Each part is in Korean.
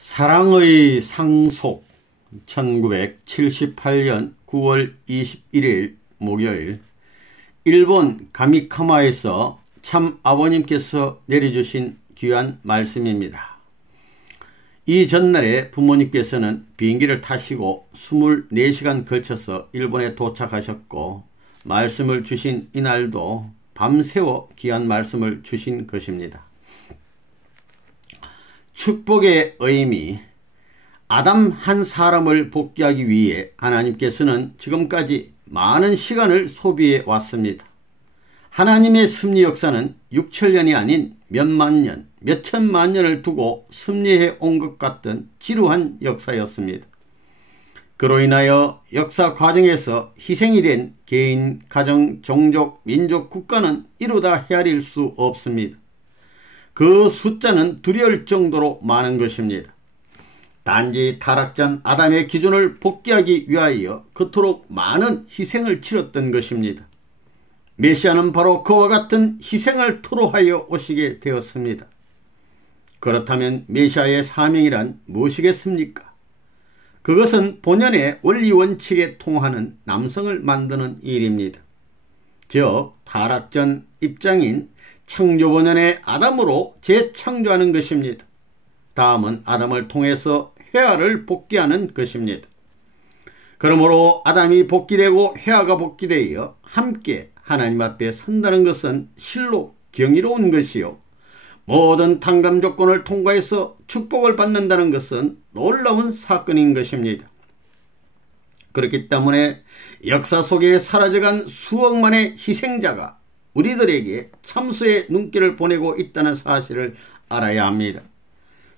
사랑의 상속 1978년 9월 21일 목요일 일본 가미카마에서 참 아버님께서 내려주신 귀한 말씀입니다. 이 전날에 부모님께서는 비행기를 타시고 24시간 걸쳐서 일본에 도착하셨고 말씀을 주신 이날도 밤새워 귀한 말씀을 주신 것입니다. 축복의 의미, 아담 한 사람을 복귀하기 위해 하나님께서는 지금까지 많은 시간을 소비해 왔습니다. 하나님의 섭리 역사는 6천년이 아닌 몇만 년, 몇천만 년을 두고 섭리해 온 것 같던 지루한 역사였습니다. 그로 인하여 역사 과정에서 희생이 된 개인, 가정, 종족, 민족, 국가는 이루다 헤아릴 수 없습니다. 그 숫자는 두려울 정도로 많은 것입니다. 단지 타락전 아담의 기준을 복귀하기 위하여 그토록 많은 희생을 치렀던 것입니다. 메시아는 바로 그와 같은 희생을 토로하여 오시게 되었습니다. 그렇다면 메시아의 사명이란 무엇이겠습니까? 그것은 본연의 원리 원칙에 통하는 남성을 만드는 일입니다. 즉 타락전 입장인 창조 본연의 아담으로 재창조하는 것입니다. 다음은 아담을 통해서 헤아를 복귀하는 것입니다. 그러므로 아담이 복귀되고 헤아가 복귀되어 함께 하나님 앞에 선다는 것은 실로 경이로운 것이요 모든 탕감 조건을 통과해서 축복을 받는다는 것은 놀라운 사건인 것입니다. 그렇기 때문에 역사 속에 사라져간 수억만의 희생자가 우리들에게 참수의 눈길을 보내고 있다는 사실을 알아야 합니다.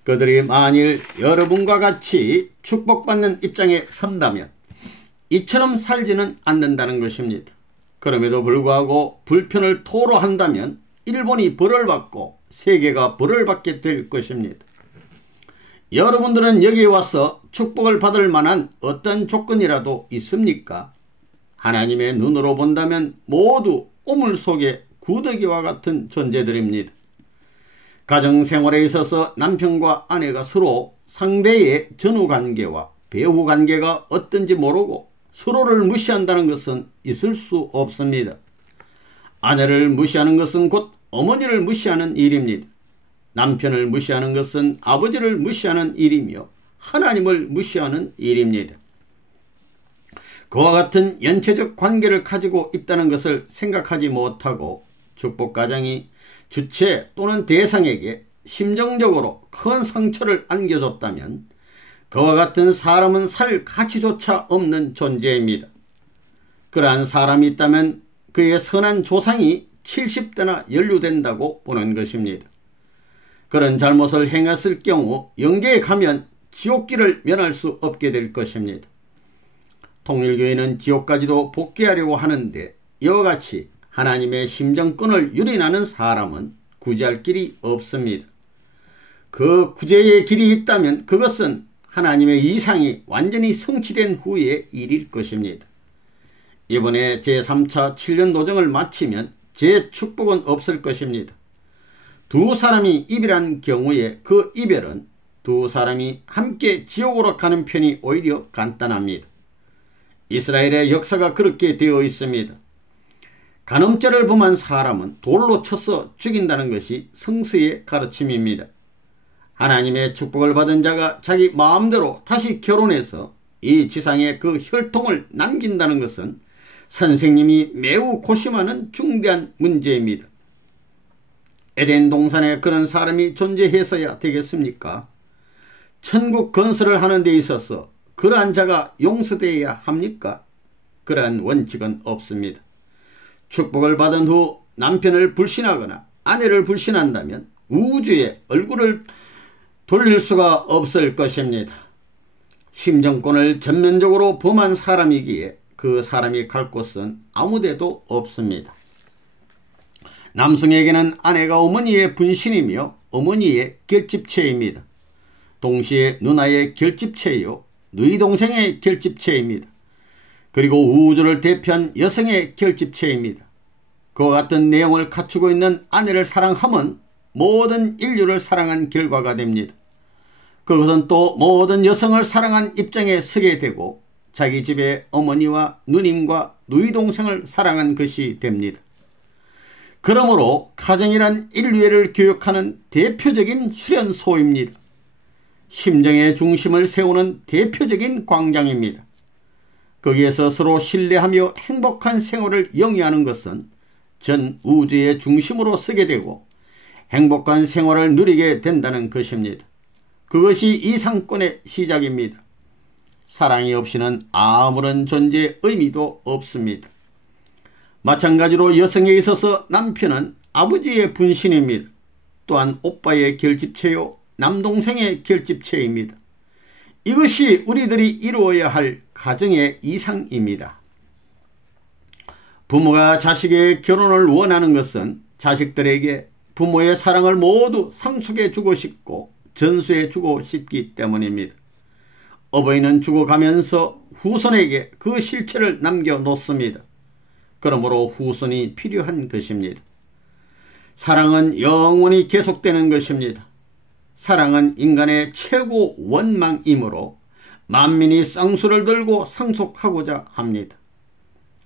그들이 만일 여러분과 같이 축복받는 입장에 선다면 이처럼 살지는 않는다는 것입니다. 그럼에도 불구하고 불편을 토로한다면 일본이 벌을 받고 세계가 벌을 받게 될 것입니다. 여러분들은 여기에 와서 축복을 받을 만한 어떤 조건이라도 있습니까? 하나님의 눈으로 본다면 모두 오물 속의 구더기와 같은 존재들입니다. 가정생활에 있어서 남편과 아내가 서로 상대의 전후관계와 배후관계가 어떤지 모르고 서로를 무시한다는 것은 있을 수 없습니다. 아내를 무시하는 것은 곧 어머니를 무시하는 일입니다. 남편을 무시하는 것은 아버지를 무시하는 일이며 하나님을 무시하는 일입니다. 그와 같은 연체적 관계를 가지고 있다는 것을 생각하지 못하고 축복가정이 주체 또는 대상에게 심정적으로 큰 상처를 안겨줬다면 그와 같은 사람은 살 가치조차 없는 존재입니다. 그러한 사람이 있다면 그의 선한 조상이 70대나 연루된다고 보는 것입니다. 그런 잘못을 행했을 경우 영계에 가면 지옥길을 면할 수 없게 될 것입니다. 통일교회는 지옥까지도 복귀하려고 하는데 이와 같이 하나님의 심정권을 유린하는 사람은 구제할 길이 없습니다. 그 구제의 길이 있다면 그것은 하나님의 이상이 완전히 성취된 후의 일일 것입니다. 이번에 제3차 7년 노정을 마치면 제 축복은 없을 것입니다. 두 사람이 이별한 경우에 그 이별은 두 사람이 함께 지옥으로 가는 편이 오히려 간단합니다. 이스라엘의 역사가 그렇게 되어 있습니다. 간음죄를 범한 사람은 돌로 쳐서 죽인다는 것이 성서의 가르침입니다. 하나님의 축복을 받은 자가 자기 마음대로 다시 결혼해서 이 지상에 그 혈통을 남긴다는 것은 선생님이 매우 고심하는 중대한 문제입니다. 에덴 동산에 그런 사람이 존재해서야 되겠습니까? 천국 건설을 하는 데 있어서 그러한 자가 용서되어야 합니까? 그러한 원칙은 없습니다. 축복을 받은 후 남편을 불신하거나 아내를 불신한다면 우주에 얼굴을 돌릴 수가 없을 것입니다. 심정권을 전면적으로 범한 사람이기에 그 사람이 갈 곳은 아무데도 없습니다. 남성에게는 아내가 어머니의 분신이며 어머니의 결집체입니다. 동시에 누나의 결집체요 누이 동생의 결집체입니다. 그리고 우주를 대표한 여성의 결집체입니다. 그와 같은 내용을 갖추고 있는 아내를 사랑함은 모든 인류를 사랑한 결과가 됩니다. 그것은 또 모든 여성을 사랑한 입장에 서게 되고 자기 집의 어머니와 누님과 누이동생을 사랑한 것이 됩니다. 그러므로 가정이란 인류애를 교육하는 대표적인 수련소입니다. 심정의 중심을 세우는 대표적인 광장입니다. 거기에서 서로 신뢰하며 행복한 생활을 영위하는 것은 전 우주의 중심으로 서게 되고 행복한 생활을 누리게 된다는 것입니다. 그것이 이상권의 시작입니다. 사랑이 없이는 아무런 존재의 의미도 없습니다. 마찬가지로 여성에 있어서 남편은 아버지의 분신입니다. 또한 오빠의 결집체요 남동생의 결집체입니다. 이것이 우리들이 이루어야 할 가정의 이상입니다. 부모가 자식의 결혼을 원하는 것은 자식들에게 부모의 사랑을 모두 상속해 주고 싶고 전수해 주고 싶기 때문입니다. 어버이는 죽어가면서 후손에게 그 실체를 남겨놓습니다. 그러므로 후손이 필요한 것입니다. 사랑은 영원히 계속되는 것입니다. 사랑은 인간의 최고 원망이므로 만민이 쌍수를 들고 상속하고자 합니다.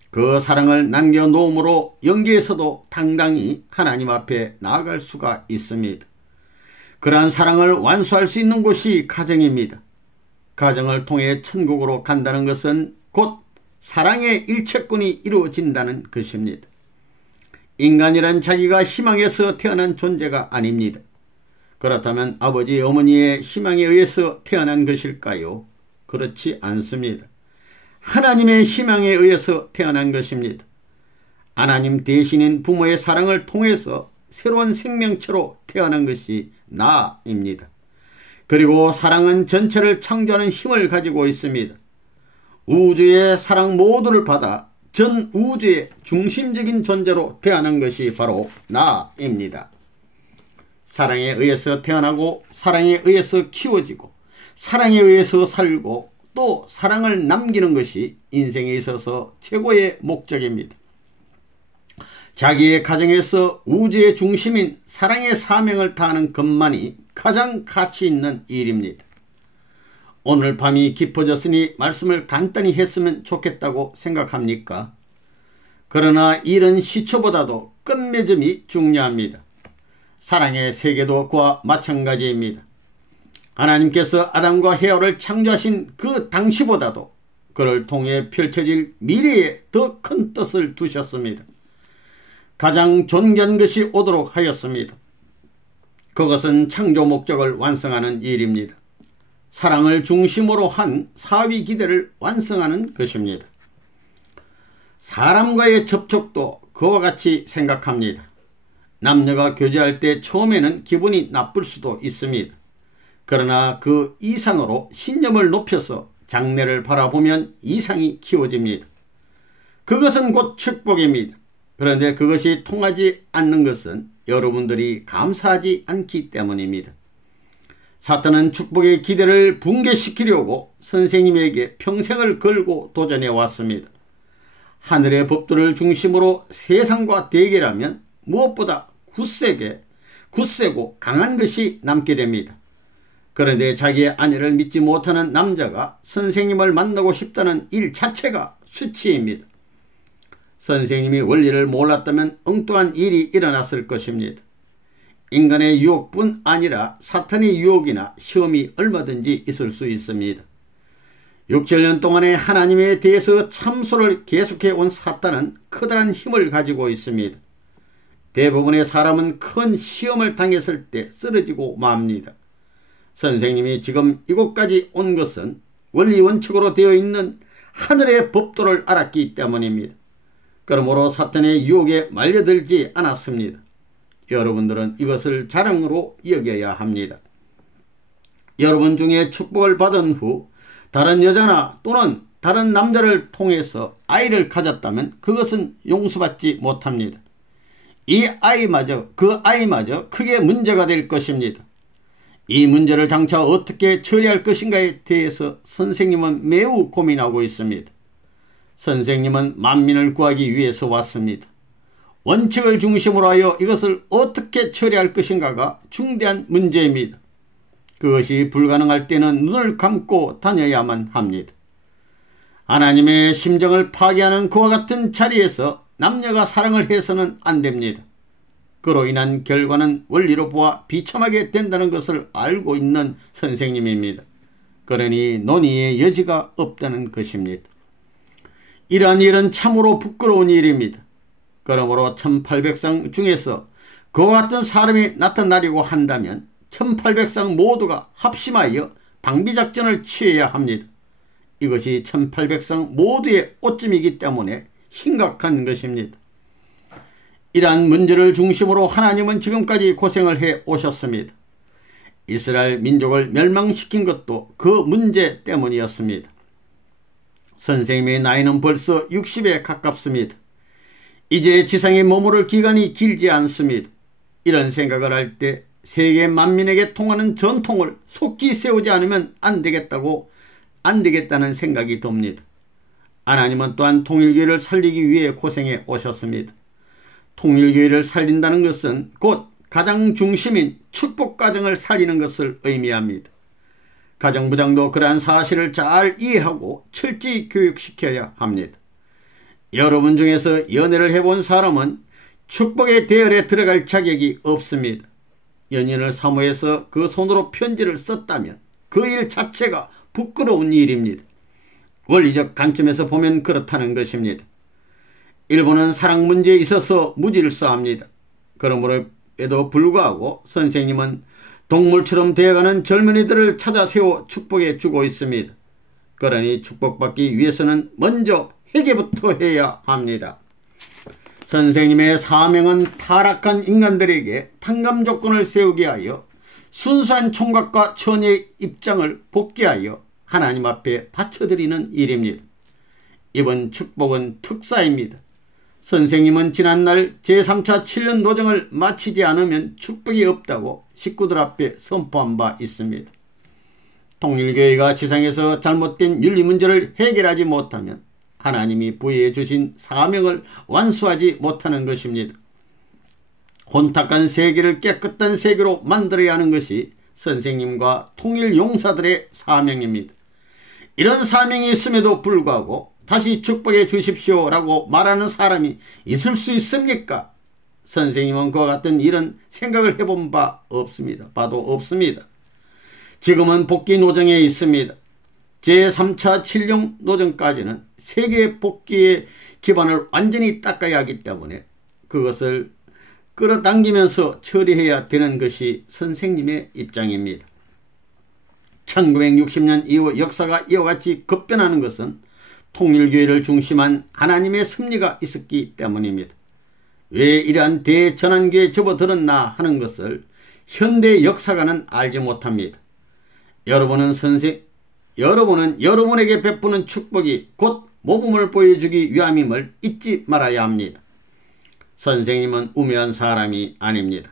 그 사랑을 남겨놓음으로 영계에서도 당당히 하나님 앞에 나아갈 수가 있습니다. 그러한 사랑을 완수할 수 있는 곳이 가정입니다. 가정을 통해 천국으로 간다는 것은 곧 사랑의 일체권이 이루어진다는 것입니다. 인간이란 자기가 희망에서 태어난 존재가 아닙니다. 그렇다면 아버지 어머니의 희망에 의해서 태어난 것일까요? 그렇지 않습니다. 하나님의 희망에 의해서 태어난 것입니다. 하나님 대신인 부모의 사랑을 통해서 새로운 생명체로 태어난 것이 나입니다. 그리고 사랑은 전체를 창조하는 힘을 가지고 있습니다. 우주의 사랑 모두를 받아 전 우주의 중심적인 존재로 태어난 것이 바로 나입니다. 사랑에 의해서 태어나고 사랑에 의해서 키워지고 사랑에 의해서 살고 또 사랑을 남기는 것이 인생에 있어서 최고의 목적입니다. 자기의 가정에서 우주의 중심인 사랑의 사명을 다하는 것만이 가장 가치 있는 일입니다. 오늘 밤이 깊어졌으니 말씀을 간단히 했으면 좋겠다고 생각합니까? 그러나 일은 시초보다도 끝맺음이 중요합니다. 사랑의 세계도 그와 마찬가지입니다. 하나님께서 아담과 헤아를 창조하신 그 당시보다도 그를 통해 펼쳐질 미래에 더 큰 뜻을 두셨습니다. 가장 존귀한 것이 오도록 하였습니다. 그것은 창조 목적을 완성하는 일입니다. 사랑을 중심으로 한 사위 기대를 완성하는 것입니다. 사람과의 접촉도 그와 같이 생각합니다. 남녀가 교제할 때 처음에는 기분이 나쁠 수도 있습니다. 그러나 그 이상으로 신념을 높여서 장래를 바라보면 이상이 키워집니다. 그것은 곧 축복입니다. 그런데 그것이 통하지 않는 것은 여러분들이 감사하지 않기 때문입니다. 사탄은 축복의 기대를 붕괴시키려고 선생님에게 평생을 걸고 도전해 왔습니다. 하늘의 법도를 중심으로 세상과 대결하면 무엇보다 굳세고 강한 것이 남게 됩니다. 그런데 자기의 아내를 믿지 못하는 남자가 선생님을 만나고 싶다는 일 자체가 수치입니다. 선생님이 원리를 몰랐다면 엉뚱한 일이 일어났을 것입니다. 인간의 유혹뿐 아니라 사탄의 유혹이나 시험이 얼마든지 있을 수 있습니다. 6,7년 동안에 하나님에 대해서 참소를 계속해 온 사탄은 커다란 힘을 가지고 있습니다. 대부분의 사람은 큰 시험을 당했을 때 쓰러지고 맙니다. 선생님이 지금 이곳까지 온 것은 원리 원칙으로 되어 있는 하늘의 법도를 알았기 때문입니다. 그러므로 사탄의 유혹에 말려들지 않았습니다. 여러분들은 이것을 자랑으로 여겨야 합니다. 여러분 중에 축복을 받은 후 다른 여자나 또는 다른 남자를 통해서 아이를 가졌다면 그것은 용서받지 못합니다. 그 아이마저 크게 문제가 될 것입니다. 이 문제를 장차 어떻게 처리할 것인가에 대해서 선생님은 매우 고민하고 있습니다. 선생님은 만민을 구하기 위해서 왔습니다. 원칙을 중심으로 하여 이것을 어떻게 처리할 것인가가 중대한 문제입니다. 그것이 불가능할 때는 눈을 감고 다녀야만 합니다. 하나님의 심정을 파괴하는 그와 같은 자리에서 남녀가 사랑을 해서는 안 됩니다. 그로 인한 결과는 원리로 보아 비참하게 된다는 것을 알고 있는 선생님입니다. 그러니 논의의 여지가 없다는 것입니다. 이러한 일은 참으로 부끄러운 일입니다. 그러므로 1800상 중에서 그와 같은 사람이 나타나려고 한다면 1800상 모두가 합심하여 방비작전을 취해야 합니다. 이것이 1800상 모두의 오점이기 때문에 심각한 것입니다. 이러한 문제를 중심으로 하나님은 지금까지 고생을 해 오셨습니다. 이스라엘 민족을 멸망시킨 것도 그 문제 때문이었습니다. 선생님의 나이는 벌써 60에 가깝습니다. 이제 지상에 머무를 기간이 길지 않습니다. 이런 생각을 할 때 세계 만민에게 통하는 전통을 속히 세우지 않으면 안 되겠다는 생각이 듭니다. 하나님은 또한 통일교회를 살리기 위해 고생해 오셨습니다. 통일교회를 살린다는 것은 곧 가장 중심인 축복가정을 살리는 것을 의미합니다. 가정부장도 그러한 사실을 잘 이해하고 철저히 교육시켜야 합니다. 여러분 중에서 연애를 해본 사람은 축복의 대열에 들어갈 자격이 없습니다. 연인을 사모해서 그 손으로 편지를 썼다면 그 일 자체가 부끄러운 일입니다. 원리적 관점에서 보면 그렇다는 것입니다. 일본은 사랑 문제에 있어서 무질서합니다. 그러므로에도 불구하고 선생님은 동물처럼 되어가는 젊은이들을 찾아 세워 축복해 주고 있습니다. 그러니 축복받기 위해서는 먼저 회개부터 해야 합니다. 선생님의 사명은 타락한 인간들에게 탕감 조건을 세우게 하여 순수한 총각과 처녀의 입장을 복귀하여 하나님 앞에 바쳐드리는 일입니다. 이번 축복은 특사입니다. 선생님은 지난날 제3차 7년 노정을 마치지 않으면 축복이 없다고 식구들 앞에 선포한 바 있습니다. 통일교회가 지상에서 잘못된 윤리 문제를 해결하지 못하면 하나님이 부여해 주신 사명을 완수하지 못하는 것입니다. 혼탁한 세계를 깨끗한 세계로 만들어야 하는 것이 선생님과 통일용사들의 사명입니다. 이런 사명이 있음에도 불구하고 다시 축복해 주십시오 라고 말하는 사람이 있을 수 있습니까? 선생님은 그와 같은 이런 생각을 해본 바 없습니다. 봐도 없습니다. 지금은 복귀 노정에 있습니다. 제3차 7령 노정까지는 세계 복귀의 기반을 완전히 닦아야 하기 때문에 그것을 끌어당기면서 처리해야 되는 것이 선생님의 입장입니다. 1960년 이후 역사가 이와 같이 급변하는 것은 통일교회를 중심한 하나님의 섭리가 있었기 때문입니다. 왜 이러한 대전환기에 접어들었나 하는 것을 현대 역사가는 알지 못합니다. 여러분은 여러분에게 베푸는 축복이 곧 모범을 보여주기 위함임을 잊지 말아야 합니다. 선생님은 우매한 사람이 아닙니다.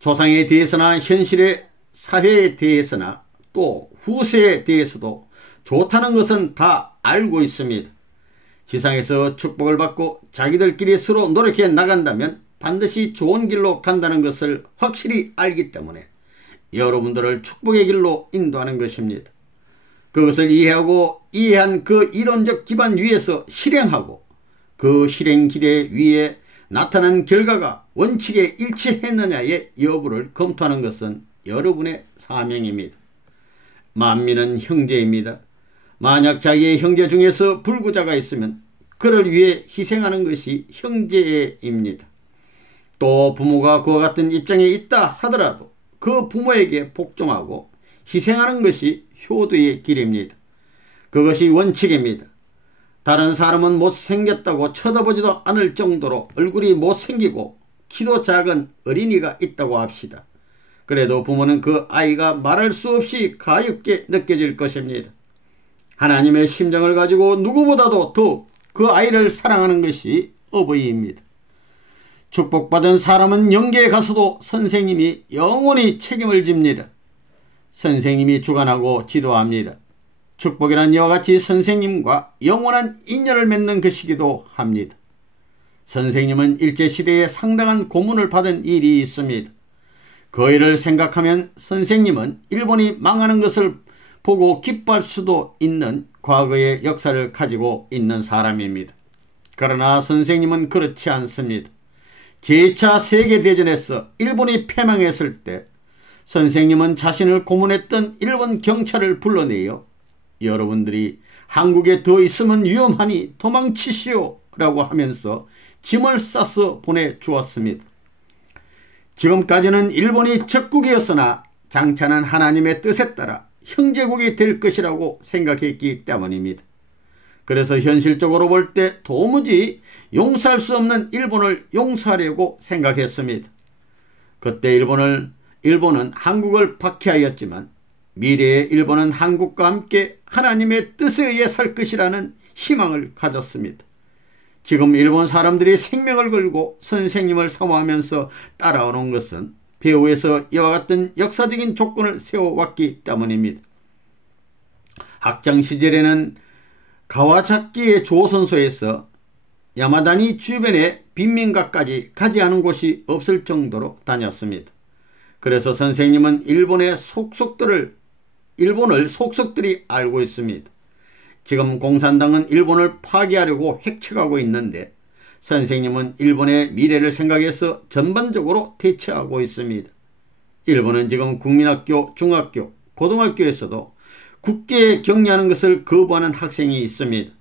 조상에 대해서나 현실의 사회에 대해서나 또 후세에 대해서도 좋다는 것은 다 알고 있습니다. 지상에서 축복을 받고 자기들끼리 서로 노력해 나간다면 반드시 좋은 길로 간다는 것을 확실히 알기 때문에 여러분들을 축복의 길로 인도하는 것입니다. 그것을 이해한 그 이론적 기반 위에서 실행하고 그 실행 기대 위에 나타난 결과가 원칙에 일치했느냐의 여부를 검토하는 것은 여러분의 사명입니다. 만민은 형제입니다. 만약 자기의 형제 중에서 불구자가 있으면 그를 위해 희생하는 것이 형제입니다. 또 부모가 그와 같은 입장에 있다 하더라도 그 부모에게 복종하고 희생하는 것이 효도의 길입니다. 그것이 원칙입니다. 다른 사람은 못생겼다고 쳐다보지도 않을 정도로 얼굴이 못생기고 키도 작은 어린이가 있다고 합시다. 그래도 부모는 그 아이가 말할 수 없이 가엾게 느껴질 것입니다. 하나님의 심정을 가지고 누구보다도 더 그 아이를 사랑하는 것이 어버이입니다. 축복받은 사람은 영계에 가서도 선생님이 영원히 책임을 집니다. 선생님이 주관하고 지도합니다. 축복이란 이와 같이 선생님과 영원한 인연을 맺는 것이기도 합니다. 선생님은 일제시대에 상당한 고문을 받은 일이 있습니다. 그 일을 생각하면 선생님은 일본이 망하는 것을 보고 기뻐할 수도 있는 과거의 역사를 가지고 있는 사람입니다. 그러나 선생님은 그렇지 않습니다. 제2차 세계대전에서 일본이 패망했을 때 선생님은 자신을 고문했던 일본 경찰을 불러내어 여러분들이 한국에 더 있으면 위험하니 도망치시오 라고 하면서 짐을 싸서 보내주었습니다. 지금까지는 일본이 적국이었으나 장차는 하나님의 뜻에 따라 형제국이 될 것이라고 생각했기 때문입니다. 그래서 현실적으로 볼 때 도무지 용서할 수 없는 일본을 용서하려고 생각했습니다. 그때 일본은 한국을 박해하였지만 미래의 일본은 한국과 함께 하나님의 뜻에 의해 살 것이라는 희망을 가졌습니다. 지금 일본 사람들이 생명을 걸고 선생님을 사모하면서 따라오는 것은 배후에서 이와 같은 역사적인 조건을 세워왔기 때문입니다. 학창시절에는 가와자키의 조선소에서 야마다니 주변의 빈민가까지 가지 않은 곳이 없을 정도로 다녔습니다. 그래서 선생님은 일본을 속속들이 알고 있습니다. 지금 공산당은 일본을 파괴하려고 획책하고 있는데 선생님은 일본의 미래를 생각해서 전반적으로 대처하고 있습니다. 일본은 지금 국민학교, 중학교, 고등학교에서도 국계에 격려하는 것을 거부하는 학생이 있습니다.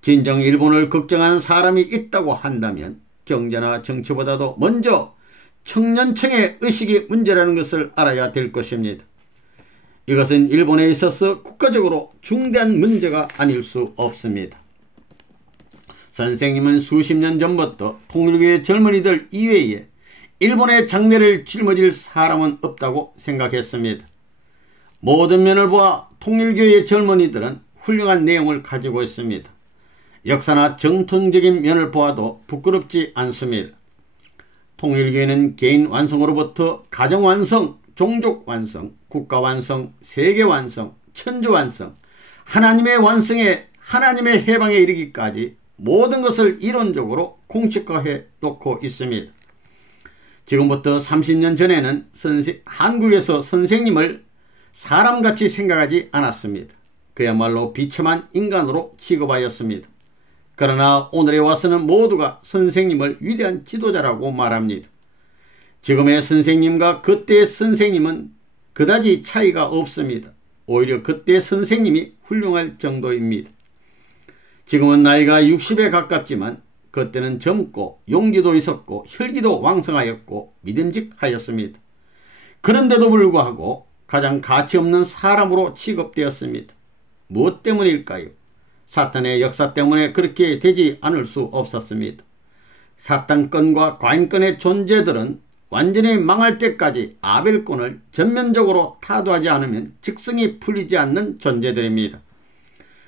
진정 일본을 걱정하는 사람이 있다고 한다면 경제나 정치보다도 먼저 청년층의 의식이 문제라는 것을 알아야 될 것입니다. 이것은 일본에 있어서 국가적으로 중대한 문제가 아닐 수 없습니다. 선생님은 수십 년 전부터 통일교의 젊은이들 이외에 일본의 장래를 짊어질 사람은 없다고 생각했습니다. 모든 면을 보아 통일교의 젊은이들은 훌륭한 내용을 가지고 있습니다. 역사나 정통적인 면을 보아도 부끄럽지 않습니다. 통일교회는 개인 완성으로부터 가정 완성, 종족 완성, 국가 완성, 세계 완성, 천주 완성, 하나님의 완성에 하나님의 해방에 이르기까지 모든 것을 이론적으로 공식화해 놓고 있습니다. 지금부터 30년 전에는 한국에서 선생님을 사람같이 생각하지 않았습니다. 그야말로 비참한 인간으로 취급하였습니다. 그러나 오늘에 와서는 모두가 선생님을 위대한 지도자라고 말합니다. 지금의 선생님과 그때의 선생님은 그다지 차이가 없습니다. 오히려 그때의 선생님이 훌륭할 정도입니다. 지금은 나이가 60에 가깝지만 그때는 젊고 용기도 있었고 혈기도 왕성하였고 믿음직하였습니다. 그런데도 불구하고 가장 가치없는 사람으로 취급되었습니다. 무엇 때문일까요? 사탄의 역사 때문에 그렇게 되지 않을 수 없었습니다. 사탄권과 과인권의 존재들은 완전히 망할 때까지 아벨권을 전면적으로 타도하지 않으면 직성이 풀리지 않는 존재들입니다.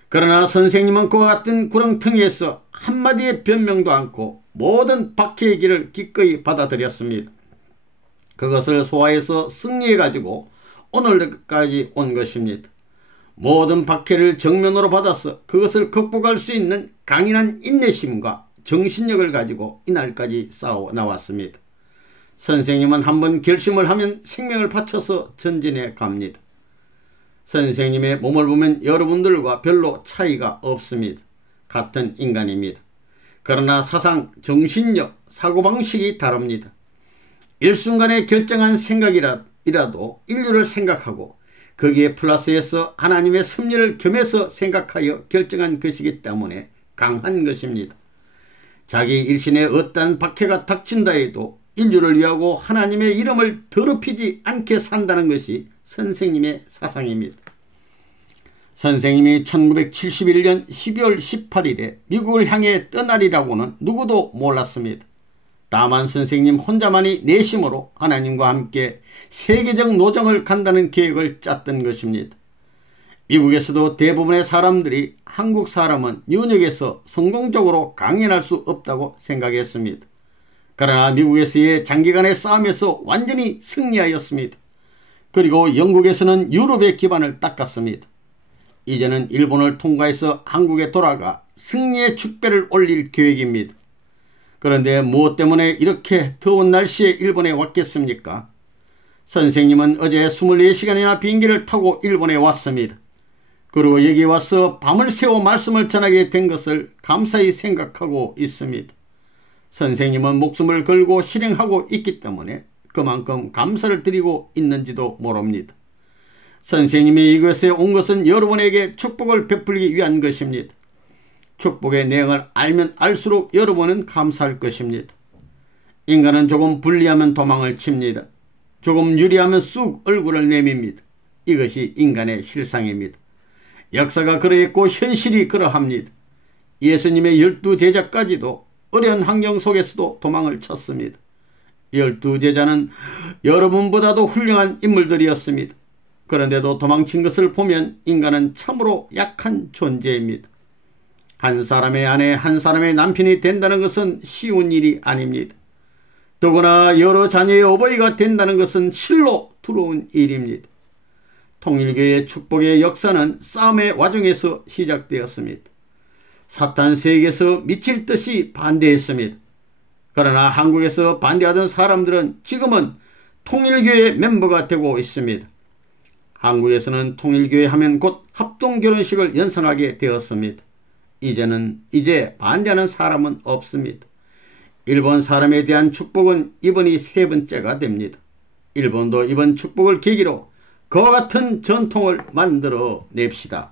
그러나 선생님은 그와 같은 구렁텅이에서 한마디의 변명도 않고 모든 박해의 길을 기꺼이 받아들였습니다. 그것을 소화해서 승리해가지고 오늘까지 온 것입니다. 모든 박해를 정면으로 받아서 그것을 극복할 수 있는 강인한 인내심과 정신력을 가지고 이날까지 싸워 나왔습니다. 선생님은 한번 결심을 하면 생명을 바쳐서 전진해 갑니다. 선생님의 몸을 보면 여러분들과 별로 차이가 없습니다. 같은 인간입니다. 그러나 사상, 정신력, 사고방식이 다릅니다. 일순간에 결정한 생각이라도 인류를 생각하고 거기에 플러스해서 하나님의 섭리를 겸해서 생각하여 결정한 것이기 때문에 강한 것입니다. 자기 일신에 어떠한 박해가 닥친다 해도 인류를 위하고 하나님의 이름을 더럽히지 않게 산다는 것이 선생님의 사상입니다. 선생님이 1971년 12월 18일에 미국을 향해 떠나리라고는 누구도 몰랐습니다. 다만 선생님 혼자만이 내심으로 하나님과 함께 세계적 노정을 간다는 계획을 짰던 것입니다. 미국에서도 대부분의 사람들이 한국 사람은 뉴욕에서 성공적으로 강연할 수 없다고 생각했습니다. 그러나 미국에서의 장기간의 싸움에서 완전히 승리하였습니다. 그리고 영국에서는 유럽의 기반을 닦았습니다. 이제는 일본을 통과해서 한국에 돌아가 승리의 축배를 올릴 계획입니다. 그런데 무엇 때문에 이렇게 더운 날씨에 일본에 왔겠습니까? 선생님은 어제 24시간이나 비행기를 타고 일본에 왔습니다. 그리고 여기 와서 밤을 새워 말씀을 전하게 된 것을 감사히 생각하고 있습니다. 선생님은 목숨을 걸고 실행하고 있기 때문에 그만큼 감사를 드리고 있는지도 모릅니다. 선생님이 이곳에 온 것은 여러분에게 축복을 베풀기 위한 것입니다. 축복의 내용을 알면 알수록 여러분은 감사할 것입니다. 인간은 조금 불리하면 도망을 칩니다. 조금 유리하면 쑥 얼굴을 내밉니다. 이것이 인간의 실상입니다. 역사가 그러했고 현실이 그러합니다. 예수님의 12제자까지도 어려운 환경 속에서도 도망을 쳤습니다. 12제자는 여러분보다도 훌륭한 인물들이었습니다. 그런데도 도망친 것을 보면 인간은 참으로 약한 존재입니다. 한 사람의 아내, 한 사람의 남편이 된다는 것은 쉬운 일이 아닙니다. 더구나 여러 자녀의 어버이가 된다는 것은 실로 두려운 일입니다. 통일교의 축복의 역사는 싸움의 와중에서 시작되었습니다. 사탄 세계에서 미칠 듯이 반대했습니다. 그러나 한국에서 반대하던 사람들은 지금은 통일교의 멤버가 되고 있습니다. 한국에서는 통일교회 하면 곧 합동결혼식을 연상하게 되었습니다. 이제 반대하는 사람은 없습니다. 일본 사람에 대한 축복은 이번이 3번째가 됩니다. 일본도 이번 축복을 계기로 그와 같은 전통을 만들어 냅시다.